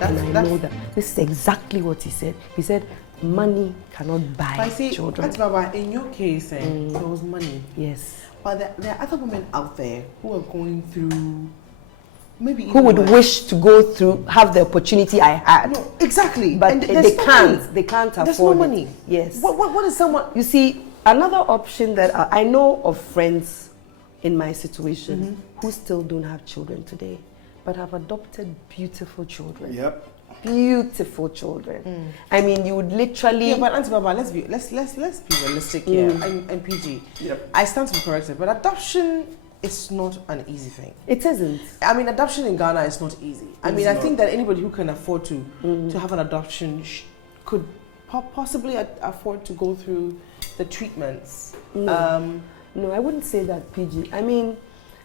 And I know that this is exactly what he said. He said, money cannot buy children. Baba, in your case, there was money. Yes. But there are other women out there who are going through, maybe who would wish to go through, have the opportunity I had. No, exactly. But and they can't. They can't afford There's no money. It. Yes. What is someone? You see, another option that I know of friends in my situation who still don't have children today, but have adopted beautiful children. Yep. Beautiful children. I mean, you would literally. Yeah, but Auntie Baba, let's be realistic here. And PG, I stand to be corrected, but adoption is not an easy thing. It isn't. I mean, adoption in Ghana is not easy. I mean, I think that anybody who can afford to have an adoption could possibly afford to go through the treatments. No, I wouldn't say that, PG. I mean,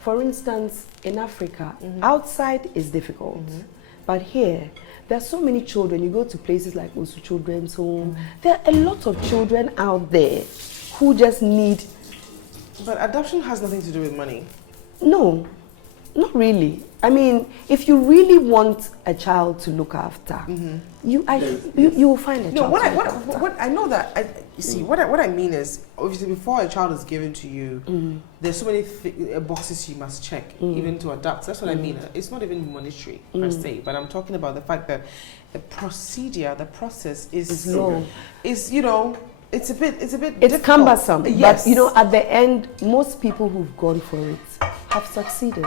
for instance, in Africa, outside is difficult, but here, there are so many children. You go to places like Osu Children's Home. There are a lot of children out there who just need. But adoption has nothing to do with money. No, not really. I mean, if you really want a child to look after, you will find a child. No, what I know that you see what I mean is, obviously before a child is given to you, there's so many boxes you must check even to adopt. That's what I mean. It's not even monetary per se, but I'm talking about the fact that the process is long. Is it's a bit it's cumbersome. Yes. But at the end, most people who've gone for it have succeeded.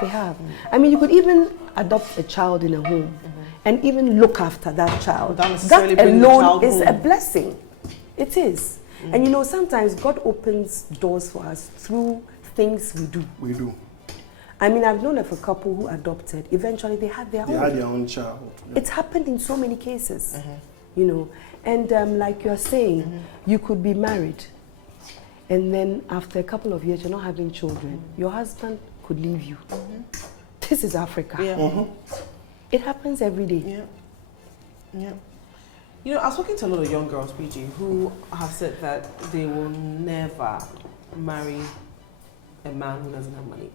They have. I mean, you could even adopt a child in a home and even look after that child. That alone is a blessing. It is. And sometimes God opens doors for us through things we do. We do. I mean, I've known of a couple who adopted. Eventually, they had their own. They had their own child. Yeah. It's happened in so many cases, And like you're saying, you could be married, and then after a couple of years, you're not having children. Your husband could leave you. This is Africa. Yeah. It happens every day. Yeah. I was talking to a lot of young girls, PG, who have said that they will never marry a man who doesn't have money.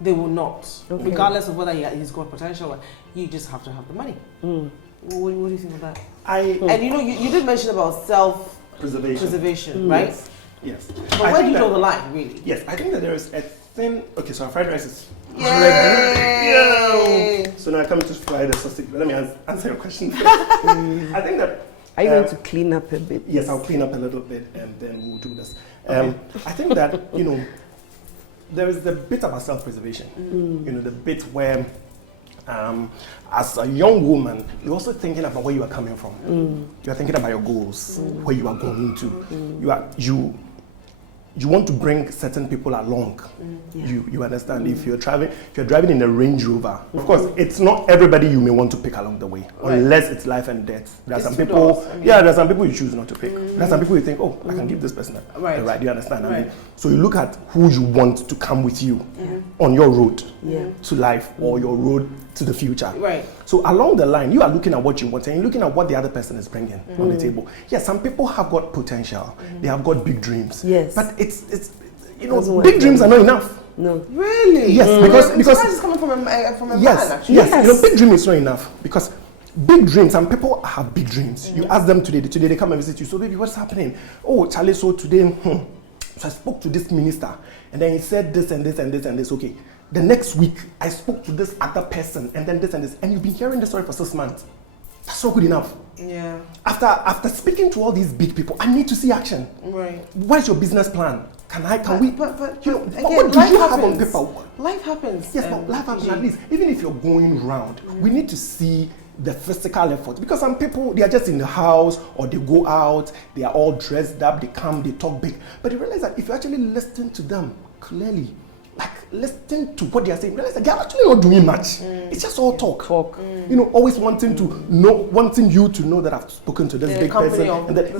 They will not, regardless of whether he's got potential. You just have to have the money. What do you think of that? And you did mention about self-preservation, right? Yes. But where do you draw the line, really? Yes, I think that there is a thin. Okay, so our fried rice is ready. So now I come to fry the sausage. Let me answer your question first. I think that. Are you going to clean up a bit? Yes, I'll clean up a little bit, and then we'll do this. I think that there is the bit about self-preservation. The bit where. As a young woman, you're also thinking about where you are coming from. You're thinking about your goals, where you are going to. You want to bring certain people along. You understand? If you're driving in a Range Rover, of course, it's not everybody you may want to pick along the way, unless it's life and death. There are some people, there are some people you choose not to pick. There are some people you think, I can give this person a ride. You understand? I mean, so you look at who you want to come with you on your road to life or your road to the future. Right. So along the line, you are looking at what you want and you're looking at what the other person is bringing on the table. Yes, some people have got potential. They have got big dreams. Yes. But it's big dreams are not enough. No. Really? Yes, because it's coming from a man, actually. Yes. Big dream is not enough because big dreams, some people have big dreams. You ask them today they come and visit you. So baby, what's happening? Oh, Charlie, so today, so I spoke to this minister and then he said this and this and this and this. Okay. The next week, I spoke to this other person, and then this and this, and you've been hearing the story for 6 months. That's not good enough. Yeah. After speaking to all these big people, I need to see action. Right. What's your business plan? Can we? But what again, do you have on paper? Life happens. Yes, but life happens. At least, even if you're going round, we need to see the physical effort, because some people, they are just in the house or they go out, they are all dressed up, they come, they talk big, but you realize that if you actually listen to them clearly, like listen to what they are saying, realize that they're actually not doing much. It's just all talk. Always wanting you to know that I've spoken to this big person, and that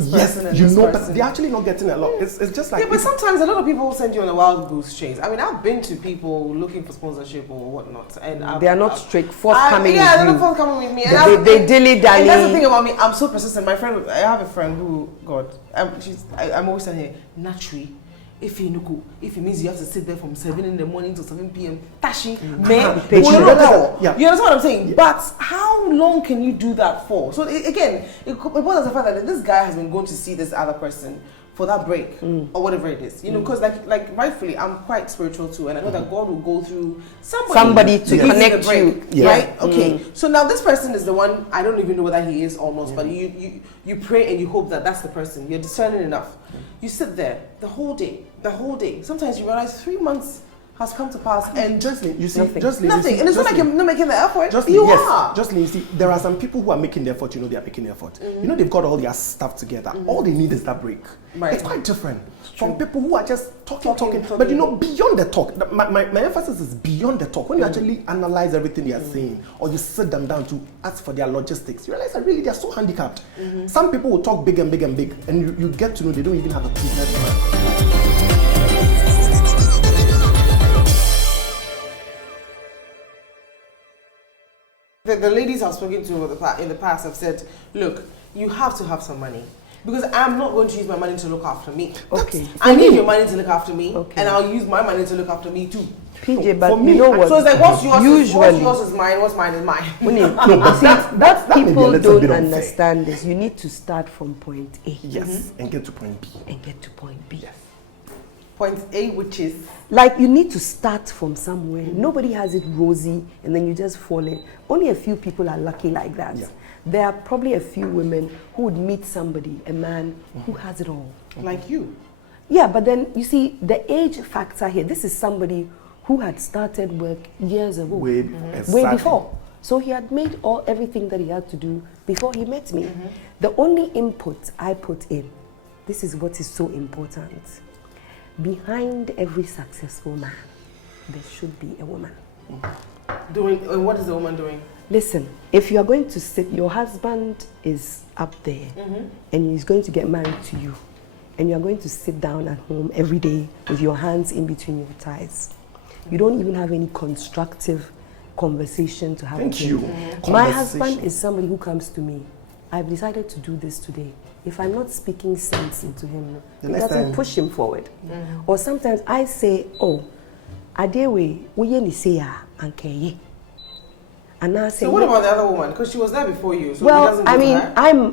but they're actually not getting a lot. It's just like but sometimes a lot of people send you on a wild goose chase. I mean, I've been to people looking for sponsorship or whatnot, and they are not forthcoming. Yeah, they're not forthcoming with me. They dilly dally. And that's the thing about me. I'm so persistent. I have a friend who, God, I'm always saying here, naturally. if it means you have to sit there from 7 in the morning to 7 p.m. Tashi, Yeah. You understand what I'm saying? Yeah. But how long can you do that for? So again, it boils the fact that this guy has been going to see this other person for that break or whatever it is, because like rightfully, I'm quite spiritual too, and I know that God will go through somebody to give connect the break, you, yeah. right? Okay, so now this person is the one. I don't even know whether he is or not, but you pray and you hope that that's the person. You're discerning enough. You sit there the whole day. Sometimes you realize 3 months has come to pass, and Jocelyn, you see, nothing. Jocelyn, nothing. And it's not like you're not making the effort. Jocelyn, You yes, are. Jocelyn, you see, there are some people who are making the effort. They are making the effort. They've got all their stuff together. All they need is that break. Right. It's quite different from people who are just talking. But beyond the talk, my emphasis is beyond the talk. When you actually analyze everything they are saying, or you sit them down to ask for their logistics, you realize that really they are so handicapped. Some people will talk big and big and big, and you get to know they don't even have a business plan. The ladies I've spoken to in the past have said, look, you have to have some money. Because I'm not going to use my money to look after me. Okay. I need your money to look after me, Okay. and I'll use my money to look after me too. PJ, but For me, you know what? So it's like, what's yours is mine, what's mine is mine. That may be a People little bit don't unfair. understand this. You need to start from point A. Yes, and get to point B. And get to point B. Yes. Point A, which is... Like, you need to start from somewhere. Nobody has it rosy, and then you just fall in. Only a few people are lucky like that. Yeah. There are probably a few women who would meet somebody, a man, who has it all. Like you. Yeah, but then, you see, the age factor here, this is somebody who had started work years ago. Way Before. So he had made everything that he had to do before he met me. The only input I put in, this is what is so important. Behind every successful man, there should be a woman. What is the woman doing? Listen, if you are going to sit, your husband is up there and he's going to get married to you, and you are going to sit down at home every day with your hands in between your thighs. You don't even have any constructive conversation to have with him. My husband is somebody who comes to me. I've decided to do this today. If I'm not speaking sense into him, it doesn't push him forward. Or sometimes I say, oh, adewe, uye ni se ya ankeye. And I say, so what about the other woman? Because she was there before you. So well, I mean,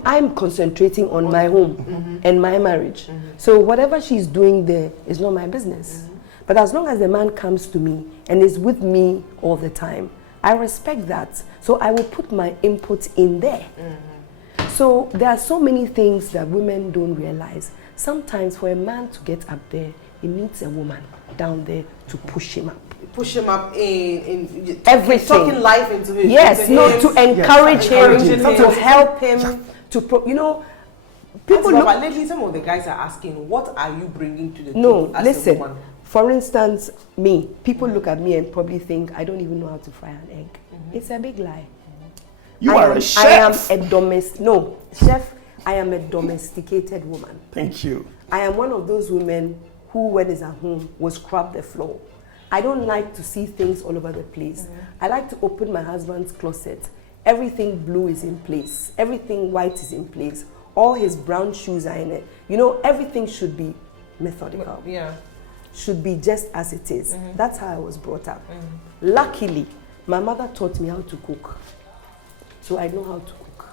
I'm concentrating on my home and my marriage. So whatever she's doing there is not my business. But as long as the man comes to me and is with me all the time, I respect that. So I will put my input in there. So there are so many things that women don't realize. Sometimes for a man to get up there, he needs a woman down there to push him up. Push him up in everything. Talking life into him. Yes, to encourage him, to help him, people look. But lately, some of the guys are asking, what are you bringing to the No, as listen. a woman? For instance, me, people look at me and probably think I don't even know how to fry an egg. It's a big lie. You are a chef. I am a domesticated woman. Thank you. I am one of those women who, when is at home, will scrub the floor. I don't like to see things all over the place. I like to open my husband's closet. Everything blue is in place. Everything white is in place. All his brown shoes are in it. Everything should be methodical. Yeah. Should be just as it is. That's how I was brought up. Luckily, my mother taught me how to cook. So I know how to cook.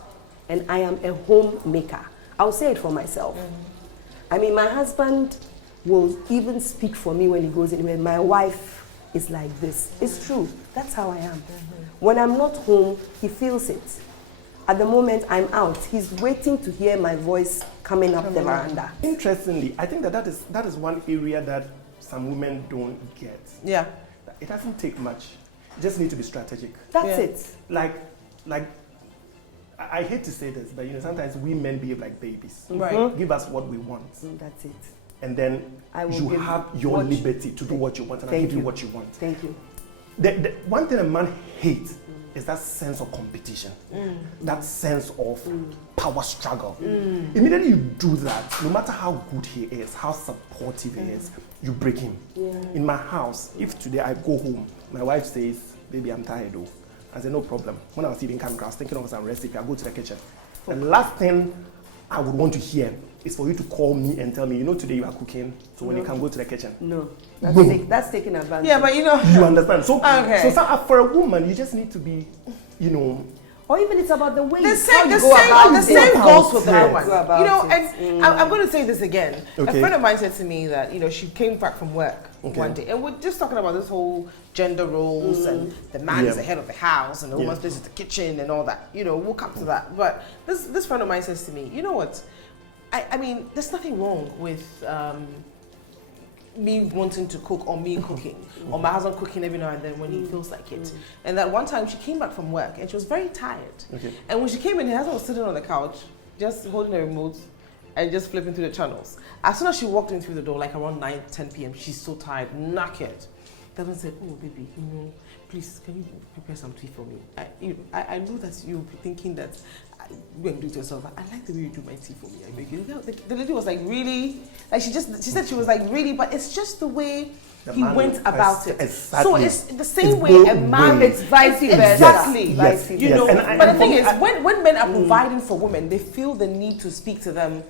And I am a homemaker. I'll say it for myself. I mean, my husband will even speak for me when he goes anywhere. My wife is like this. It's true. That's how I am. When I'm not home, he feels it. At the moment I'm out, he's waiting to hear my voice coming up the veranda. Interestingly, I think that is one area that some women don't get. Yeah. It doesn't take much. You just need to be strategic. That's it. Like, I hate to say this, but sometimes we men behave like babies. Right. Give us what we want. That's it. And then you have your liberty to do what you want, and I give you what you want. Thank you. The one thing a man hates is that sense of competition, that sense of power struggle. Immediately you do that, no matter how good he is, how supportive he is, you break him. In my house, if today I go home, my wife says, baby, I'm tired though. I said, no problem. When I was eating camera, I was thinking of some recipe, I go to the kitchen. The last thing I would want to hear is for you to call me and tell me, today you are cooking, so when you can go to the kitchen. No, That's taking advantage. Yeah, but you understand. So, okay. so for a woman, you just need to be, or even it's about the way the you same go goes with it. the woman. About and I'm going to say this again. Okay. A friend of mine said to me that she came back from work one day, and we're just talking about this whole gender roles and the man is the head of the house and the woman's place is the kitchen and all that. We'll come to that. But this friend of mine says to me, you know what? I mean, there's nothing wrong with me wanting to cook or me cooking or my husband cooking every now and then when he feels like it. And that one time she came back from work and she was very tired. Okay. And when she came in, her husband was sitting on the couch, just holding the remote and just flipping through the channels. As soon as she walked in through the door, like around 9-10 p.m., she's so tired, knackered. The husband said, oh, baby, please, can you prepare some tea for me? I know that you'll be thinking that you can do it yourself. I like the way you do my tea for me. I make it. The lady was like, really? Like she said she was like, really? But it's just the way he went about it. Exactly. So it's the same way a man. It's vice versa. Exactly. Yes. But the thing is, when men are providing for women, they feel the need to speak to them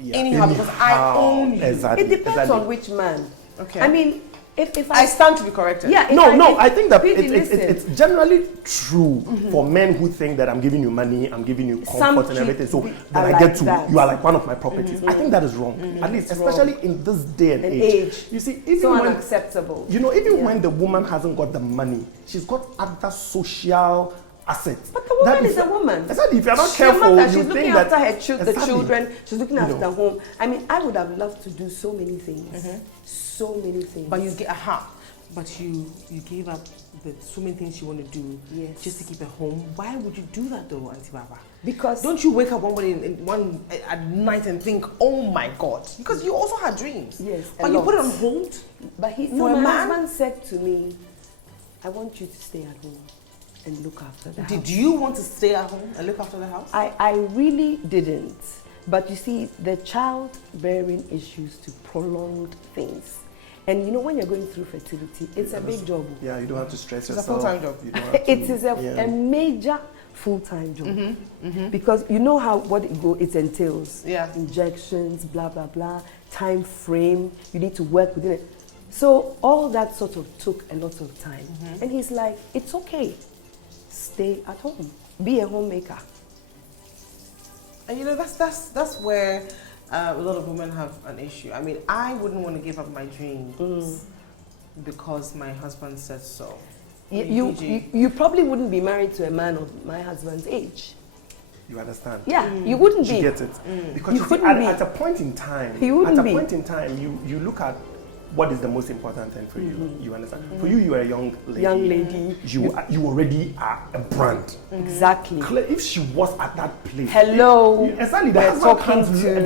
anyhow because I own you. Exactly. It depends on which man. Okay. I mean, if I stand to be corrected. Yeah. I think that it's generally true for men who think that I'm giving you money, I'm giving you comfort and everything, so that I get to, you are like one of my properties. I think that is wrong. At least, especially in this day and age. You see, even so when, unacceptable. Even when the woman hasn't got the money, she's got other social assets. But the woman is a woman. Exactly. If you're not careful, she's looking after her the children. She's looking after the home. I mean, I would have loved to do so many things. So many things. But you gave up so many things you want to do just to keep a home. Why would you do that though, Auntie Baba? Because don't you wake up one morning at night and think, oh my God, because you also had dreams. Yes, but you put it on hold. But my husband said to me, I want you to stay at home and look after the house. Did you want to stay at home and look after the house? I really didn't. But you see, the childbearing issues to prolonged things. And when you're going through fertility, it's a big job. Yeah, you don't have to stress yourself. It's a full-time job. It is a major full-time job. Because you know what it entails. Yeah. Injections, blah, blah, blah, time frame, you need to work within it. So all that sort of took a lot of time. And he's like, it's okay. Stay at home. Be a homemaker. And that's where a lot of women have an issue. I mean, I wouldn't want to give up my dreams because my husband said so. You probably wouldn't be married to a man of my husband's age. You understand? Yeah, you wouldn't be. You get it? Because at a point in time, you look at what is the most important thing for you. You understand? For you are a young lady. You already are a brand. Exactly. If she was at that place. Hello. Exactly. The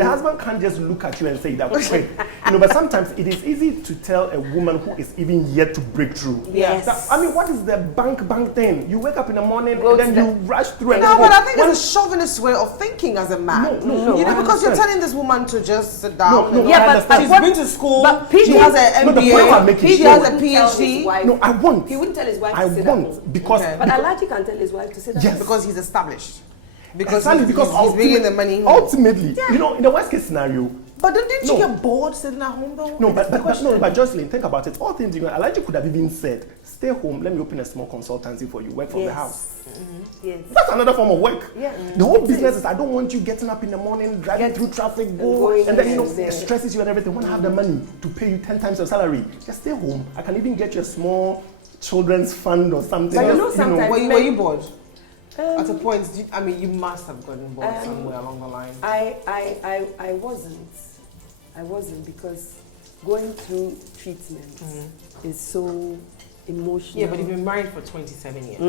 husband can't just look at you and say that. But sometimes it is easy to tell a woman who is even yet to break through. Yes. What is the bank thing? You wake up in the morning and then you rush through and but I think it's a chauvinist way of thinking as a man. No. Because you're telling this woman to just sit down. But she's been to school. She has an MBA. She has a PhD. No, I won't. He wouldn't tell his wife to sit at home. Because but Alaji can tell his wife to sit at home. Yes, because he's established. Because he's bringing the money home. Ultimately, in the worst case scenario. But didn't you get bored sitting at home though? No, but JOSELYN, think about it. All things Alaji could have even said, stay home, let me open a small consultancy for you, work from the house. Yes. That's another form of work. Yeah. The whole business is I don't want you getting up in the morning, driving through traffic, and then it stresses you and everything. When I have the money to pay you 10 times your salary, just stay home. I can even get you a small children's fund or something. But sometimes were you bored? At a point, you must have gotten bored somewhere along the line. I wasn't because going through treatment is so emotional. Yeah, but you've been married for 27 years.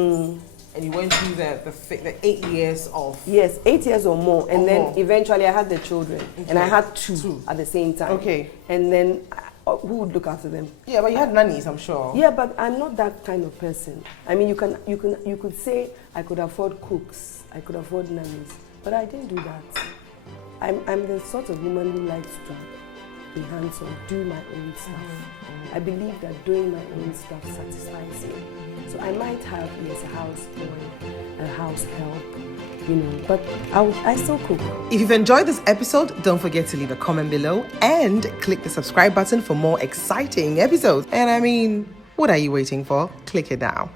And you went through the 8 years of... Yes, 8 years or more. And then eventually I had the children. Okay. And I had two at the same time. Okay. And then who would look after them? Yeah, but you had nannies, I'm sure. Yeah, but I'm not that kind of person. I mean, you could say I could afford cooks, I could afford nannies, but I didn't do that. I'm the sort of woman who likes to be hands-on, do my own stuff. I believe that doing my own stuff satisfies me. So I might have, yes, a house boy, a house help, you know, but I still cook. If you've enjoyed this episode, don't forget to leave a comment below and click the subscribe button for more exciting episodes. And I mean, what are you waiting for? Click it now.